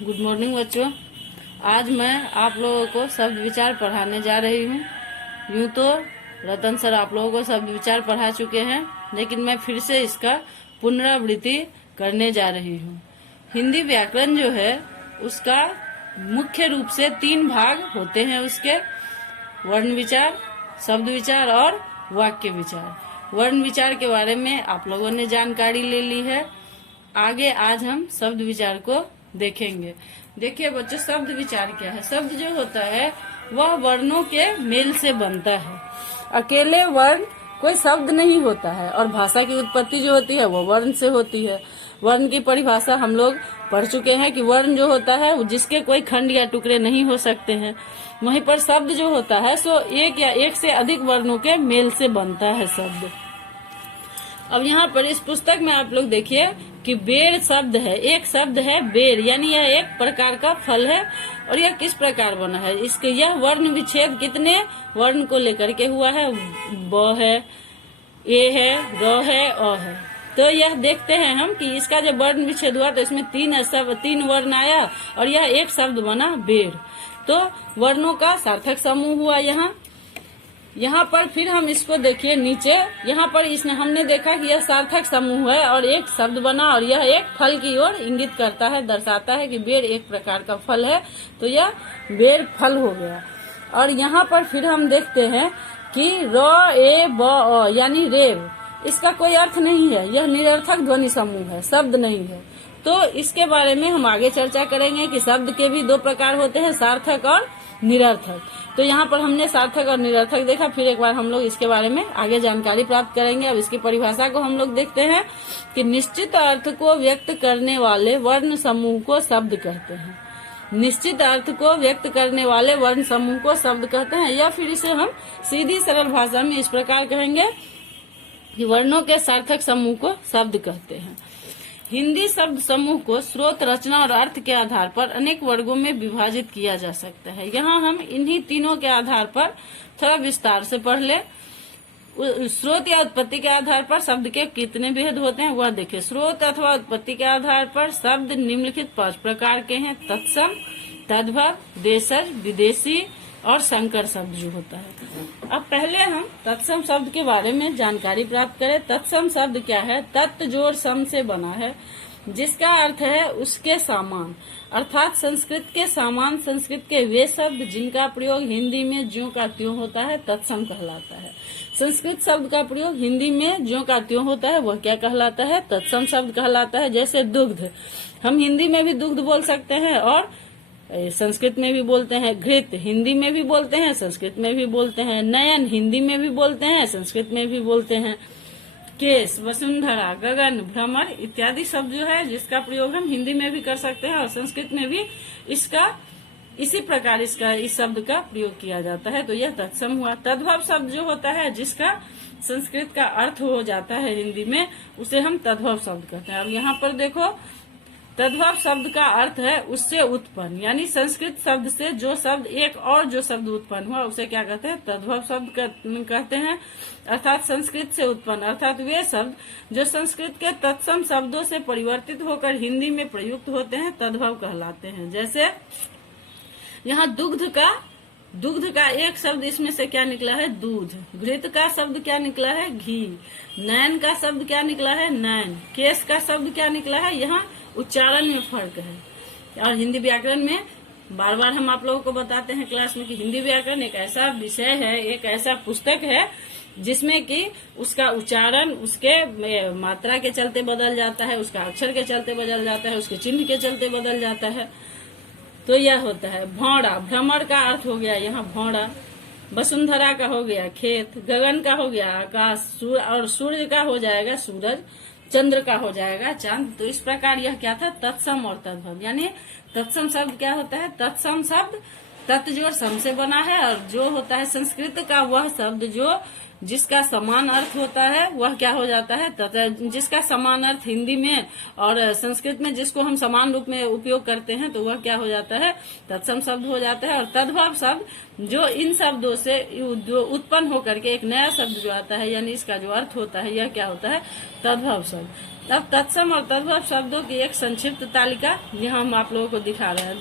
Good morning बच्चों। आज मैं आप लोगों को शब्द विचार पढ़ाने जा रही हूँ। यूं तो रतन सर आप लोगों को शब्द विचार पढ़ा चुके हैं, लेकिन मैं फिर से इसका पुनरावृत्ति करने जा रही हूँ। हिंदी व्याकरण जो है उसका मुख्य रूप से 3 भाग होते हैं उसके: वर्ण विचार, शब्द विचार और वाक्य विचार। वर्ण विचार के बारे में आप लोगों ने जानकारी ले ली है। आगे आज हम शब्द विचार को देखेंगे। देखिए बच्चों, शब्द विचार क्या है? शब्द जो होता है वह वर्णों के मेल से बनता है। अकेले वर्ण कोई शब्द नहीं होता है, और भाषा की उत्पत्ति जो होती है वो वर्ण से होती है। वर्ण की परिभाषा हम लोग पढ़ चुके हैं कि वर्ण जो होता है जिसके कोई खंड या टुकड़े नहीं हो सकते हैं। वहीं पर शब्द जो होता है सो एक या एक से अधिक वर्णों के मेल से बनता है शब्द। अब यहाँ पर इस पुस्तक में आप लोग देखिए कि बेर शब्द है। एक शब्द है बेर, यानी यह एक प्रकार का फल है। और यह किस प्रकार बना है? इसके यह वर्ण विच्छेद कितने वर्ण को लेकर के हुआ है? ब है, ए है, र है, अ है। तो यह देखते हैं हम कि इसका जब वर्ण विच्छेद हुआ तो इसमें 3 वर्ण आया और यह एक शब्द बना बेर। तो वर्णों का सार्थक समूह हुआ यहाँ पर। फिर हम इसको देखिए नीचे, यहाँ पर इसने हमने देखा कि यह सार्थक समूह है और एक शब्द बना, और यह एक फल की ओर इंगित करता है, दर्शाता है कि बेर एक प्रकार का फल है। तो यह बेर फल हो गया। और यहाँ पर फिर हम देखते हैं कि र ए ब अ यानी रेव, इसका कोई अर्थ नहीं है। यह निरर्थक ध्वनि समूह है, शब्द नहीं है। तो इसके बारे में हम आगे चर्चा करेंगे कि शब्द के भी 2 प्रकार होते हैं, सार्थक और निरर्थक। तो यहाँ पर हमने सार्थक और निरर्थक देखा। फिर एक बार हम लोग इसके बारे में आगे जानकारी प्राप्त करेंगे। अब इसकी परिभाषा को हम लोग देखते हैं कि निश्चित अर्थ को व्यक्त करने वाले वर्ण समूह को शब्द कहते हैं। निश्चित अर्थ को व्यक्त करने वाले वर्ण समूह को शब्द कहते हैं, या फिर इसे हम सीधी सरल भाषा में इस प्रकार कहेंगे कि वर्णों के सार्थक समूह को शब्द कहते हैं। हिंदी शब्द समूह को स्रोत, रचना और अर्थ के आधार पर अनेक वर्गों में विभाजित किया जा सकता है। यहाँ हम इन्हीं तीनों के आधार पर थोड़ा विस्तार से पढ़ ले। स्रोत या उत्पत्ति के आधार पर शब्द के कितने भेद होते हैं वह देखिए। स्रोत अथवा उत्पत्ति के आधार पर शब्द निम्नलिखित 5 प्रकार के हैं: तत्सम, तद्भव, देशज, विदेशी और संकर शब्द जो होता है। अब पहले हम तत्सम शब्द के बारे में जानकारी प्राप्त करें। तत्सम शब्द क्या है? तत् जोड़ सम से बना है, जिसका अर्थ है उसके समान, अर्थात संस्कृत के समान। संस्कृत के वे शब्द जिनका प्रयोग हिंदी में ज्यों का त्यों होता है तत्सम कहलाता है। संस्कृत शब्द का प्रयोग हिंदी में ज्यों का त्यों होता है वह क्या कहलाता है? तत्सम शब्द कहलाता है। जैसे दुग्ध, हम हिंदी में भी दुग्ध बोल सकते हैं और संस्कृत में भी बोलते हैं। घृत हिंदी में भी बोलते हैं, संस्कृत में भी बोलते हैं। नयन हिंदी में भी बोलते हैं, संस्कृत में भी बोलते हैं। केश, वसुंधरा, गगन, भ्रमर इत्यादि शब्द जो है जिसका प्रयोग हम हिंदी में भी कर सकते हैं और संस्कृत में भी इसी प्रकार इस शब्द का प्रयोग किया जाता है। तो यह तत्सम हुआ। तद्भव शब्द जो होता है जिसका संस्कृत का अर्थ हो जाता है हिंदी में, उसे हम तद्भव शब्द कहते हैं। अब यहाँ पर देखो, तद्भव शब्द का अर्थ है उससे उत्पन्न, यानी संस्कृत शब्द से जो शब्द एक और जो शब्द उत्पन्न हुआ उसे क्या कहते हैं? तद्भव शब्द कहते हैं। अर्थात संस्कृत से उत्पन्न, अर्थात वे शब्द जो संस्कृत के तत्सम शब्दों से परिवर्तित होकर हिंदी में प्रयुक्त होते हैं तद्भव कहलाते हैं। जैसे यहाँ दुग्ध का एक शब्द इसमें से क्या निकला है? दूध। घृत का शब्द क्या निकला है? घी। नयन का शब्द क्या निकला है? नयन। केश का शब्द क्या निकला है? यहाँ उच्चारण में फर्क है। और हिंदी व्याकरण में बार बार हम आप लोगों को बताते हैं क्लास में कि हिंदी व्याकरण एक ऐसा विषय है, एक ऐसा पुस्तक है जिसमें कि उसका उच्चारण उसके मात्रा के चलते बदल जाता है, उसका अक्षर के चलते बदल जाता है, उसके चिन्ह के चलते बदल जाता है। तो यह होता है। भौड़ा, भ्रमर का अर्थ हो गया यहाँ भौड़ा। वसुंधरा का हो गया खेत। गगन का हो गया आकाश, और सूर्य का हो जाएगा सूरज। चंद्र का हो जाएगा चांद। तो इस प्रकार यह क्या था? तत्सम और तद्भव। यानी तत्सम शब्द क्या होता है? तत्सम शब्द तत् जोड़ सम से बना है, और जो होता है संस्कृत का वह शब्द जो जिसका समान अर्थ होता है वह क्या हो जाता है जिसका समान अर्थ हिंदी में और संस्कृत में जिसको हम समान रूप में उपयोग करते हैं तो वह क्या हो जाता है, तत्सम शब्द हो जाता है। और तद्भव शब्द जो इन शब्दों से जो उत्पन्न होकर के एक नया शब्द जो आता है, यानी इसका जो अर्थ होता है, यह क्या होता है, तद्भव शब्द। अब तत्सम और तद्भव शब्दों की एक संक्षिप्त तालिका यहाँ हम आप लोगों को दिखा रहे हैं।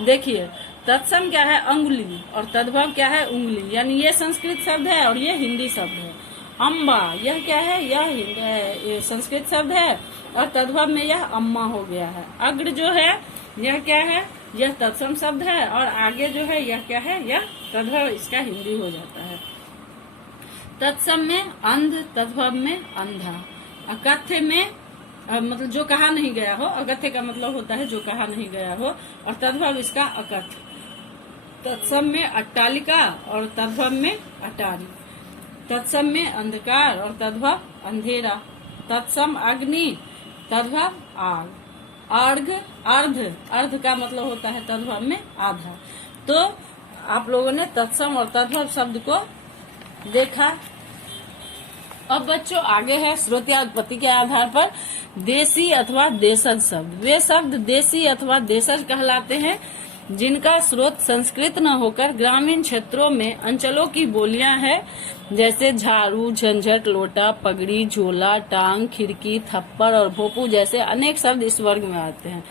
देखिए तत्सम क्या है, अंगुली, और तद्भव क्या है, उंगली, यानी ये संस्कृत शब्द है और ये हिंदी शब्द है। अम्बा यह क्या है, यह संस्कृत शब्द है और तद्भव में यह अम्मा हो गया है। अग्र जो है यह क्या है, यह तत्सम शब्द है और आगे जो है यह क्या है, यह तद्भव, इसका हिंदी हो जाता है। तत्सम में अंध, तद्भव में अंधा। अकथ्य में मतलब जो कहा नहीं गया हो, अकथ्य का मतलब होता है जो कहा नहीं गया हो, और तद्भव इसका अकथ्य। तत्सम में अट्टालिका और तद्भव में अटारी। तत्सम में अंधकार और तद्भव अंधेरा। तत्सम अग्नि, तद्भव आग। अर्घ, अर्ध, अर्ध का मतलब होता है तद्भव में आधा। तो आप लोगों ने तत्सम और तद्भव शब्द को देखा। अब बच्चों आगे है श्रोत्या उत्पत्ति के आधार पर देशी अथवा देशज शब्द। वे शब्द देशी अथवा देशज कहलाते हैं जिनका स्रोत संस्कृत न होकर ग्रामीण क्षेत्रों में अंचलों की बोलियां हैं, जैसे झाड़ू, झंझट, लोटा, पगड़ी, झोला, टांग, खिड़की, थप्पड़ और भोपू जैसे अनेक शब्द इस वर्ग में आते हैं।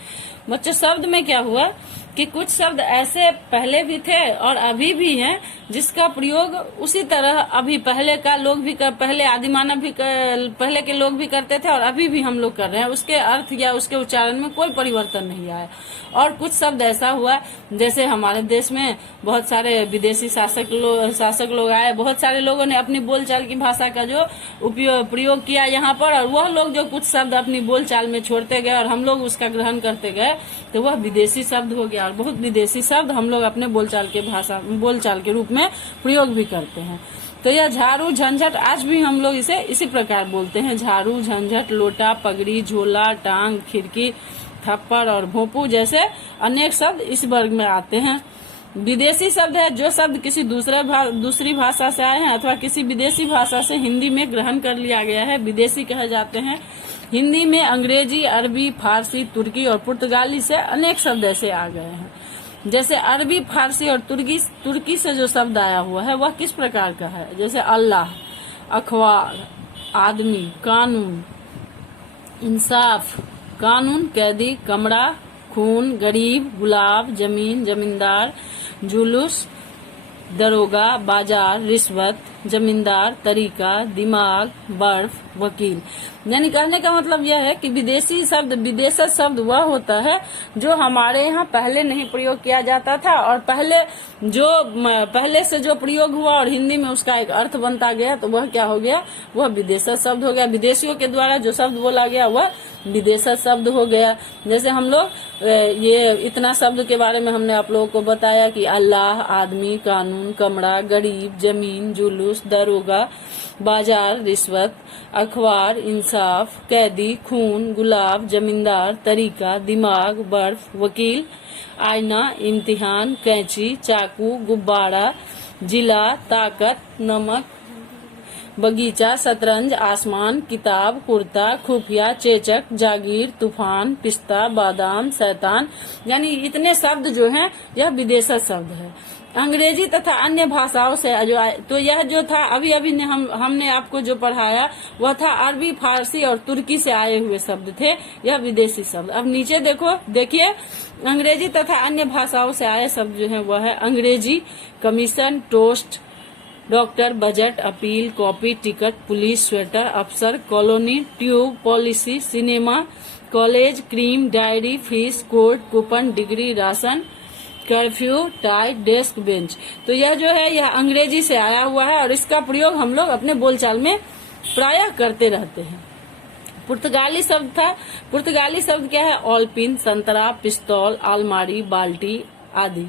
बच्चों शब्द में क्या हुआ कि कुछ शब्द ऐसे पहले भी थे और अभी भी हैं जिसका प्रयोग उसी तरह अभी पहले का लोग भी पहले आदिमानव भी पहले के लोग भी करते थे और अभी भी हम लोग कर रहे हैं। उसके अर्थ या उसके उच्चारण में कोई परिवर्तन नहीं आया। और कुछ शब्द ऐसा हुआ जैसे हमारे देश में बहुत सारे विदेशी शासक लोग आए, बहुत सारे लोगों ने अपनी बोलचाल की भाषा का जो प्रयोग किया यहाँ पर, और वह लोग जो कुछ शब्द अपनी बोलचाल में छोड़ते गए और हम लोग उसका ग्रहण करते गए तो वह विदेशी शब्द हो गया। और बहुत विदेशी शब्द हम लोग अपने बोलचाल के रूप में प्रयोग भी करते हैं। तो यह झाड़ू, झंझट आज भी हम लोग इसे इसी प्रकार बोलते हैं। झाड़ू, झंझट, लोटा, पगड़ी, झोला, टांग, खिड़की, थप्पड़ और भोंपू जैसे अनेक शब्द इस वर्ग में आते हैं। विदेशी शब्द है जो शब्द किसी दूसरी भाषा से आए हैं अथवा किसी विदेशी भाषा से हिंदी में ग्रहण कर लिया गया है, विदेशी कहे जाते हैं। हिंदी में अंग्रेजी, अरबी, फारसी, तुर्की और पुर्तगाली से अनेक शब्द ऐसे आ गए हैं। जैसे अरबी, फारसी और तुर्की से जो शब्द आया हुआ है वह किस प्रकार का है, जैसे अल्लाह, अखबार, आदमी, कानून, इंसाफ, कानून, कैदी, कमरा, खून, गरीब, गुलाब, जमीन, जमींदार, जुलूस, दरोगा, बाजार, रिश्वत, जमींदार, तरीका, दिमाग, बर्फ, वकील। यानी कहने का मतलब यह है कि विदेशी शब्द, विदेशज शब्द वह होता है जो हमारे यहाँ पहले नहीं प्रयोग किया जाता था और पहले से जो प्रयोग हुआ और हिंदी में उसका एक अर्थ बनता गया तो वह क्या हो गया, वह विदेशज शब्द हो गया। विदेशियों के द्वारा जो शब्द बोला गया वह विदेशज शब्द हो गया। जैसे हम लोग ये इतना शब्द के बारे में हमने आप लोगों को बताया कि अल्लाह, आदमी, कानून, कमरा, गरीब, जमीन, जुलूस, दरोगा, बाजार, रिश्वत, अखबार, इंसाफ, कैदी, खून, गुलाब, जमींदार, तरीका, दिमाग, बर्फ, वकील, आईना, इम्तिहान, कैंची, चाकू, गुब्बारा, जिला, ताकत, नमक, बगीचा, शतरंज, आसमान, किताब, कुर्ता, खुफिया, चेचक, जागीर, तूफान, पिस्ता, बादाम, शैतान। यानी इतने शब्द जो हैं यह विदेशज शब्द है। अंग्रेजी तथा अन्य भाषाओं से तो यह जो था अभी हमने आपको जो पढ़ाया वह था अरबी, फारसी और तुर्की से आए हुए शब्द थे, यह विदेशी शब्द। अब नीचे देखिए अंग्रेजी तथा अन्य भाषाओं से आए शब्द जो है वह है Angrezi, commission, toast, doctor, budget, appeal, copy, ticket, police, sweater, अफसर, colony, tube, policy, cinema, college, cream, diary, fees, court, coupon, degree, ration, curfew, tie, desk, bench. तो यह जो है यह अंग्रेजी से आया हुआ है और इसका प्रयोग हम लोग अपने बोलचाल में प्रायः करते रहते हैं। पुर्तगाली शब्द था। पुर्तगाली शब्द क्या है, ऑलपिन, संतरा, पिस्तौल, अलमारी, बाल्टी आदि।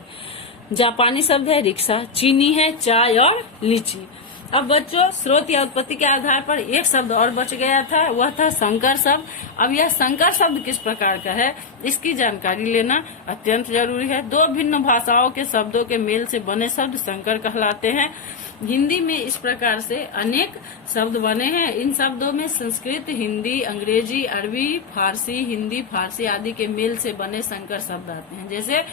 जापानी शब्द है रिक्शा। चीनी है चाय और लीची। अब बच्चों स्रोत या उत्पत्ति के आधार पर एक शब्द और बच गया था, वह था संकर शब्द। अब यह संकर शब्द किस प्रकार का है इसकी जानकारी लेना अत्यंत जरूरी है। दो भिन्न भाषाओं के शब्दों के मेल से बने शब्द संकर कहलाते हैं। हिंदी में इस प्रकार से अनेक शब्द बने हैं। इन शब्दों में संस्कृत, हिंदी, अंग्रेजी, अरबी, फारसी, हिंदी, फारसी आदि के मेल से बने संकर शब्द आते हैं। जैसे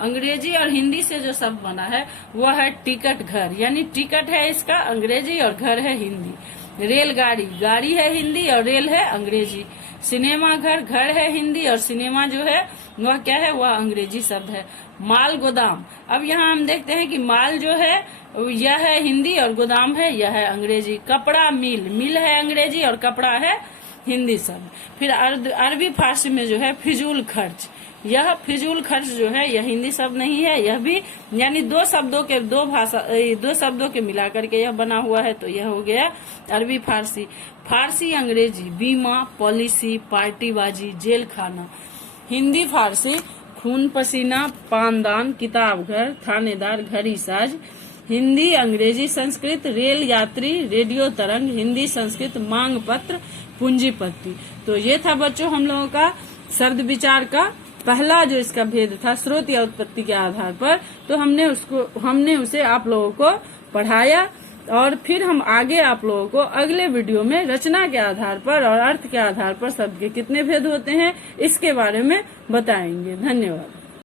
अंग्रेजी और हिंदी से जो शब्द बना है वो है टिकट घर, यानी टिकट है इसका अंग्रेजी और घर है हिंदी। रेलगाड़ी, गाड़ी है हिंदी और रेल है अंग्रेजी। सिनेमा घर, घर है हिंदी और सिनेमा जो है वह क्या है, वह अंग्रेजी शब्द है। माल गोदाम, अब यहाँ हम देखते हैं कि माल जो है यह है हिंदी और गोदाम है यह है अंग्रेजी। कपड़ा मिल, मिल है अंग्रेजी और कपड़ा है हिंदी शब्द। फिर अरबी फारसी में जो है फिजूल खर्च, यह फिजूल खर्च जो है यह हिंदी शब्द नहीं है, यह भी यानी दो शब्दों के मिलाकर के यह बना हुआ है, तो यह हो गया अरबी फारसी। फारसी अंग्रेजी, बीमा, पॉलिसी, पार्टीबाजी, जेल खाना। हिंदी फारसी खून पसीना, पानदान, किताब घर, थानेदार, घड़ी साज। हिंदी अंग्रेजी संस्कृत, रेल यात्री, रेडियो तरंग। हिंदी संस्कृत, मांग पत्र, पूंजीपति। तो ये था बच्चों हम लोगों का शब्द विचार का पहला जो इसका भेद था स्रोत या उत्पत्ति के आधार पर। तो हमने उसे आप लोगों को पढ़ाया और फिर हम आगे आप लोगों को अगले वीडियो में रचना के आधार पर और अर्थ के आधार पर शब्द के कितने भेद होते हैं इसके बारे में बताएंगे। धन्यवाद।